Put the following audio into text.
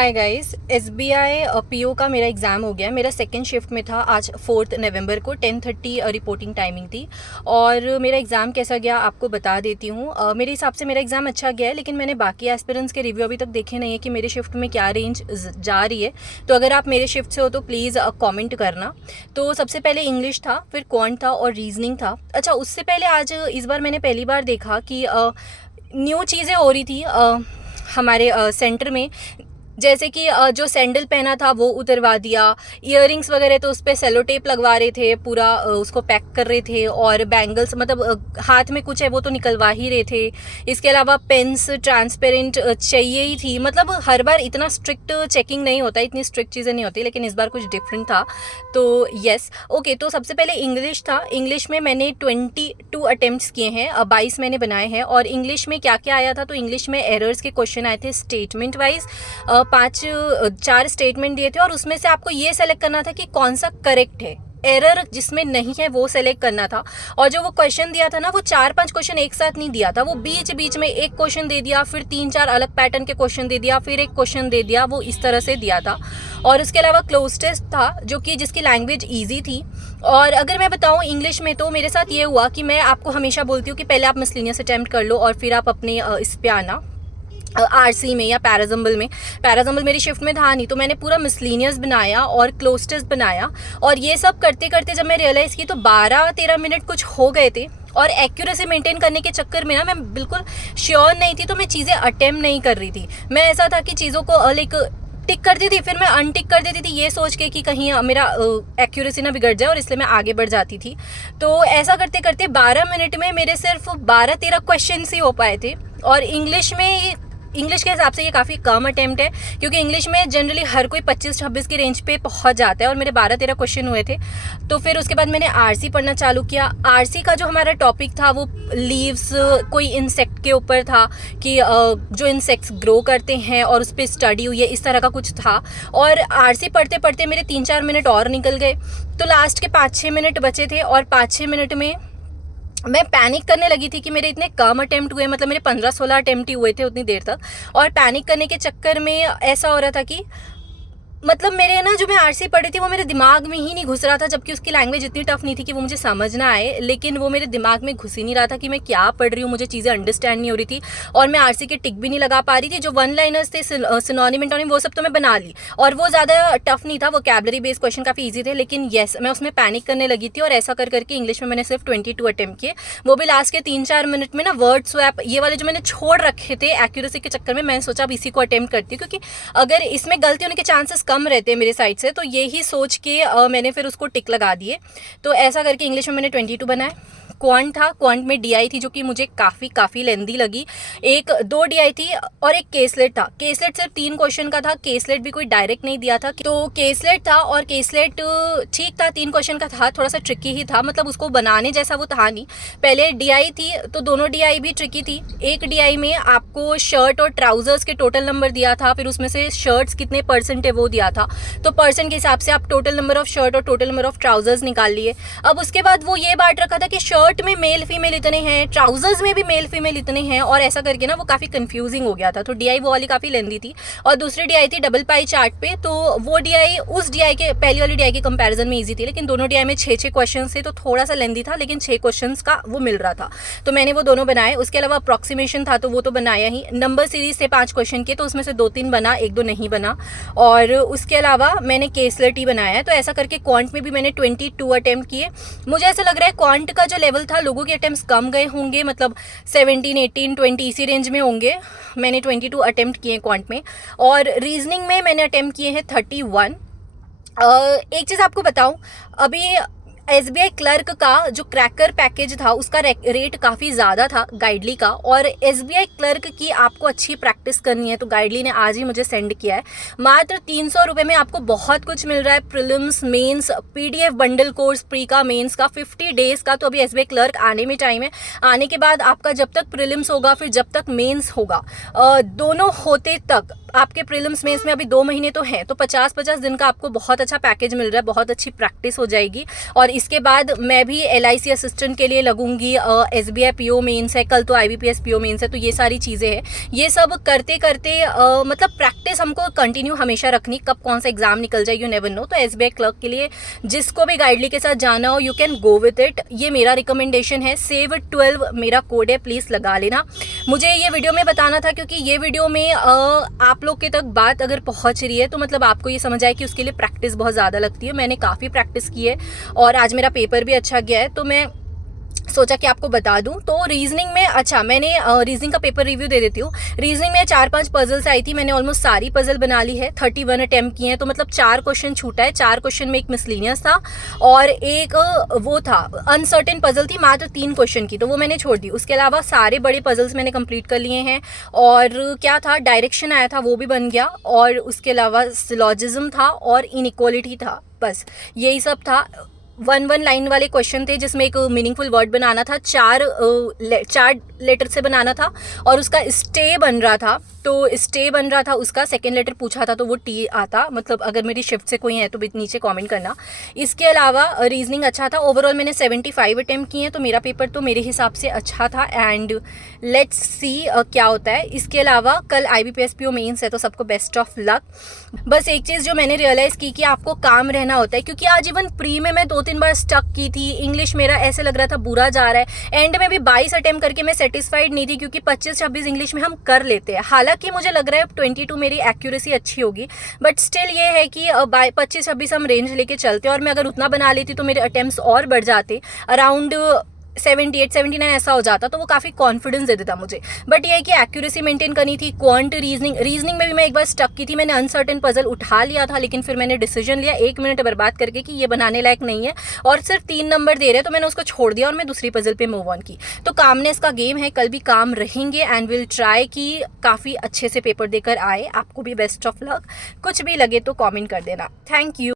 Hi guys, SBI PO का मेरा exam हो गया। मेरा सेकंड शिफ्ट में था। आज 4 नवंबर को 10:30 रिपोर्टिंग टाइमिंग थी। और मेरा एग्ज़ाम कैसा गया आपको बता देती हूँ। मेरे हिसाब से मेरा एग्ज़ाम अच्छा गया है, लेकिन मैंने बाकी एस्पिरेंट्स के रिव्यू अभी तक देखे नहीं है कि मेरे शिफ्ट में क्या रेंज जा रही है। तो अगर आप मेरे शिफ्ट से हो तो प्लीज़ कॉमेंट करना। तो सबसे पहले इंग्लिश था, फिर क्वांट था और रीजनिंग था। अच्छा, उससे पहले आज इस बार मैंने पहली बार देखा कि न्यू चीज़ें हो रही थी हमारे सेंटर में। जैसे कि जो सैंडल पहना था वो उतरवा दिया, इयररिंग्स वगैरह तो उस पर सेलो टेप लगवा रहे थे, पूरा उसको पैक कर रहे थे। और बैंगल्स मतलब हाथ में कुछ है वो तो निकलवा ही रहे थे। इसके अलावा पेन्स ट्रांसपेरेंट चाहिए ही थी। मतलब हर बार इतना स्ट्रिक्ट चेकिंग नहीं होता, इतनी स्ट्रिक्ट चीज़ें नहीं होती, लेकिन इस बार कुछ डिफरेंट था। तो यस, ओके। तो सबसे पहले इंग्लिश था। इंग्लिश में मैंने 22 अटेम्प्ट्स किए हैं, 22 मैंने बनाए हैं। और इंग्लिश में क्या क्या आया था, तो इंग्लिश में एरर्स के क्वेश्चन आए थे स्टेटमेंट वाइज। 4 स्टेटमेंट दिए थे और उसमें से आपको ये सेलेक्ट करना था कि कौन सा करेक्ट है। एरर जिसमें नहीं है वो सेलेक्ट करना था। और जो वो क्वेश्चन दिया था ना, वो 4-5 क्वेश्चन एक साथ नहीं दिया था। वो बीच बीच में एक क्वेश्चन दे दिया, फिर 3-4 अलग पैटर्न के क्वेश्चन दे दिया, फिर एक क्वेश्चन दे दिया। वो इस तरह से दिया था। और उसके अलावा क्लोज टेस्ट था, जो कि जिसकी लैंग्वेज ईजी थी। और अगर मैं बताऊं इंग्लिश में, तो मेरे साथ ये हुआ कि मैं आपको हमेशा बोलती हूँ कि पहले आप मिसलेनियस अटेम्प्ट कर लो और फिर आप अपने इस पे आना आरसी में या पैराजम्बल में। पैराजम्बल मेरी शिफ्ट में था नहीं, तो मैंने पूरा मिसलीनियस बनाया और क्लोज टेस्ट बनाया। और ये सब करते करते जब मैं रियलाइज़ की तो 12-13 मिनट कुछ हो गए थे। और एक्यूरेसी मेंटेन करने के चक्कर में ना मैं बिल्कुल श्योर नहीं थी, तो मैं चीज़ें अटेम्प्ट नहीं कर रही थी। मैं ऐसा था कि चीज़ों को लाइक टिक करती थी, फिर मैं अनटिक कर देती थी, ये सोच के कि कहीं मेरा एक्यूरेसी ना बिगड़ जाए, और इसलिए मैं आगे बढ़ जाती थी। तो ऐसा करते करते 12 मिनट में मेरे सिर्फ 12-13 क्वेश्चन ही हो पाए थे। और इंग्लिश के हिसाब से ये काफ़ी कम अटेम्प्ट है, क्योंकि इंग्लिश में जनरली हर कोई 25-26 की रेंज पे पहुंच जाता है, और मेरे 12-13 क्वेश्चन हुए थे। तो फिर उसके बाद मैंने आरसी पढ़ना चालू किया। आरसी का जो हमारा टॉपिक था वो लीव्स, कोई इंसेक्ट के ऊपर था कि जो इंसेक्ट्स ग्रो करते हैं और उस पर स्टडी हुई है, इस तरह का कुछ था। और आरसी पढ़ते पढ़ते मेरे 3-4 मिनट और निकल गए। तो लास्ट के 5-6 मिनट बचे थे, और 5-6 मिनट में मैं पैनिक करने लगी थी कि मेरे इतने कम अटेम्प्ट हुए। मतलब मेरे 15-16 अटेम्प्ट ही हुए थे उतनी देर तक। और पैनिक करने के चक्कर में ऐसा हो रहा था कि मतलब मेरे ना, जो मैं आरसी पढ़ी थी वो मेरे दिमाग में ही नहीं घुस रहा था, जबकि उसकी लैंग्वेज इतनी टफ नहीं थी कि वो मुझे समझ ना आए, लेकिन वो मेरे दिमाग में घुस ही नहीं रहा था कि मैं क्या पढ़ रही हूँ। मुझे चीज़ें अंडरस्टैंड नहीं हो रही थी, और मैं आरसी के टिक भी नहीं लगा पा रही थी। जो वन लाइनर्स थे, सिनोनिम एंटोनिम, वो सब तो मैं बना ली, और वो ज़्यादा टफ नहीं था। वोकैबुलरी बेस्ड क्वेश्चन काफ़ी ईजी थे, लेकिन येस, मैं उसमें पैनिक करने लगी थी। और ऐसा कर करके इंग्लिश में मैंने सिर्फ 22 अटेम्प्ट किए, वो भी लास्ट के 3-4 मिनट में ना। वर्ड स्वैप ये वाले जो मैंने छोड़ रखे थे एक्यूरेसी के चक्कर में, मैंने सोचा अब इसी को अटेम्प्ट करती हूँ, क्योंकि अगर इसमें गलती होने के चांसेस कम रहते हैं मेरे साइड से। तो यही सोच के मैंने फिर उसको टिक लगा दिए। तो ऐसा करके इंग्लिश में मैंने 22 बनाए। क्वांट था, क्वांट में डीआई थी, जो कि मुझे काफ़ी लेंदी लगी। 1-2 डीआई थी और एक केसलेट था। केसलेट सिर्फ 3 क्वेश्चन का था, केसलेट भी कोई डायरेक्ट नहीं दिया था। तो केसलेट था, और केसलेट ठीक था, 3 क्वेश्चन का था, थोड़ा सा ट्रिकी ही था। मतलब उसको बनाने जैसा वो था नहीं। पहले डीआई थी, तो दोनों डीआई भी ट्रिकी थी। एक डीआई में आपको शर्ट और ट्राउजर्स के टोटल नंबर दिया था, फिर उसमें से शर्ट्स कितने परसेंट है वो दिया था। तो परसेंट के हिसाब से आप टोटल नंबर ऑफ शर्ट और टोटल नंबर ऑफ ट्राउजर्स निकाल लिए। अब उसके बाद वो ये बांट रखा था कि शर्ट में मेल फीमेल इतने हैं, ट्राउजर्स में भी मेल फीमेल इतने हैं, और ऐसा करके ना वो काफ़ी कंफ्यूजिंग हो गया था। तो डीआई वो वाली काफ़ी लेंदी थी। और दूसरी डीआई थी डबल पाई चार्ट पे, तो वो डीआई उस डीआई के पहली वाली डीआई के कंपैरिजन में इजी थी, लेकिन दोनों डीआई में 6-6 क्वेश्चन थे, तो थोड़ा सा लेंदी था, लेकिन 6 क्वेश्चन का वो मिल रहा था। तो मैंने वो दोनों बनाए। उसके अलावा अप्रॉक्सीमेशन था, तो वो तो बनाया ही। नंबर सीरीज से 5 क्वेश्चन के, तो उसमें से 2-3 बना, 1-2 नहीं बना। और उसके अलावा मैंने केसलेट ही बनाया है। तो ऐसा करके क्वांट में भी मैंने 22 अटेम्प्ट किए। मुझे ऐसा लग रहा है क्वांट का जो लेवल था, लोगों के अटेम्प्ट्स कम गए होंगे, मतलब 17, 18, 20 इसी रेंज में होंगे। मैंने 22 अटेम्प्ट किए क्वांट में। और रीजनिंग में मैंने अटेम्प्ट किए हैं 31। एक चीज़ आपको बताऊं, अभी एसबीआई क्लर्क का जो क्रैकर पैकेज था उसका रेट काफ़ी ज़्यादा था गाइडली का। और एसबीआई क्लर्क की आपको अच्छी प्रैक्टिस करनी है, तो गाइडली ने आज ही मुझे सेंड किया है। मात्र 300 रुपये में आपको बहुत कुछ मिल रहा है। Prelims, mains, PDF bundle course, pre का, मेंस का, 50 डेज़ का। तो अभी एसबीआई क्लर्क आने में टाइम है। आने के बाद आपका जब तक प्रीलिम्स होगा, फिर जब तक मेंस होगा, दोनों होते तक आपके प्रीलिम्स मेंस में अभी 2 महीने तो हैं, तो 50-50 दिन का आपको बहुत अच्छा पैकेज मिल रहा है, बहुत अच्छी प्रैक्टिस हो जाएगी। और इसके बाद मैं भी LIC असिस्टेंट के लिए लगूंगी, SBI PO मेंस है, कल तो IBPS PO मेंस है, तो ये सारी चीज़ें हैं। ये सब करते करते मतलब प्रैक्टिस हमको कंटिन्यू हमेशा रखनी, कब कौन सा एग्जाम निकल जाए यू नेवर नो। तो SBI क्लर्क के लिए जिसको भी गाइडली के साथ जाना हो you can go with it, ये मेरा रिकमेंडेशन है। SAVE12 मेरा कोड है, प्लीज़ लगा लेना। मुझे ये वीडियो में बताना था क्योंकि ये वीडियो में आप लोग के तक बात अगर पहुंच रही है तो मतलब आपको ये समझ आए कि उसके लिए प्रैक्टिस बहुत ज़्यादा लगती है। मैंने काफ़ी प्रैक्टिस की है और आज मेरा पेपर भी अच्छा गया है, तो मैं सोचा कि आपको बता दूं। तो रीजनिंग में, अच्छा मैंने रीजनिंग का पेपर रिव्यू दे देती हूँ। रीजनिंग में 4-5 पजल्स आई थी, मैंने ऑलमोस्ट सारी पजल बना ली है। 31 अटेम्प्ट किए हैं, तो मतलब 4 क्वेश्चन छूटा है। 4 क्वेश्चन में एक मिसलिनियस था और एक वो था अनसर्टेन पजल थी, मात्र 3 क्वेश्चन की, तो वो मैंने छोड़ दी। उसके अलावा सारे बड़े पजल्स मैंने कंप्लीट कर लिए हैं। और क्या था, डायरेक्शन आया था, वो भी बन गया। और उसके अलावा सिलॉजिज्म था और इनइक्वालिटी था, बस यही सब था। 1 लाइन वाले क्वेश्चन थे जिसमें एक मीनिंगफुल वर्ड बनाना था, 4 लेटर से बनाना था और उसका स्टे बन रहा था। तो स्टे बन रहा था उसका, सेकेंड लेटर पूछा था तो वो T आता। मतलब अगर मेरी शिफ्ट से कोई है तो नीचे कमेंट करना। इसके अलावा रीजनिंग अच्छा था। ओवरऑल मैंने 75 अटेम्प्ट किए हैं, तो मेरा पेपर तो मेरे हिसाब से अच्छा था। एंड लेट्स सी क्या होता है। इसके अलावा कल IBPS PO मेंस है, तो सबको बेस्ट ऑफ लक। बस एक चीज़ जो मैंने रियलाइज़ की कि आपको काम रहना होता है, क्योंकि आज इवन प्री में मैं 2-3 बार स्टक की थी। इंग्लिश मेरा ऐसे लग रहा था बुरा जा रहा है। एंड में भी 22 अटेम्प्ट करके मैं सेटिस्फाइड नहीं थी, क्योंकि 25-26 इंग्लिश में हम कर लेते हैं। हालांकि मुझे लग रहा है 22 मेरी एक्यूरेसी अच्छी होगी, बट स्टिल ये है कि 25-26 हम रेंज लेके चलते हैं। और मैं अगर उतना बना लेती तो मेरे अटेम्प्ट्स और बढ़ जाते, अराउंड 78-79 ऐसा हो जाता, तो वो काफ़ी कॉन्फिडेंस दे देता मुझे। बट ये है कि एक्यूरेसी मेंटेन करनी थी। क्वांट रीजनिंग में भी मैं एक बार स्टक की थी। मैंने अनसर्टेन पजल उठा लिया था, लेकिन फिर मैंने डिसीजन लिया 1 मिनट बर्बाद करके कि ये बनाने लायक नहीं है और सिर्फ 3 नंबर दे रहे, तो मैंने उसको छोड़ दिया और मैं दूसरी पजल पे मूव ऑन की। तो कामनेस का गेम है, कल भी काम रहेंगे एंड विल ट्राई कि काफ़ी अच्छे से पेपर देकर आए। आपको भी बेस्ट ऑफ लक। कुछ भी लगे तो कॉमेंट कर देना। Thank you.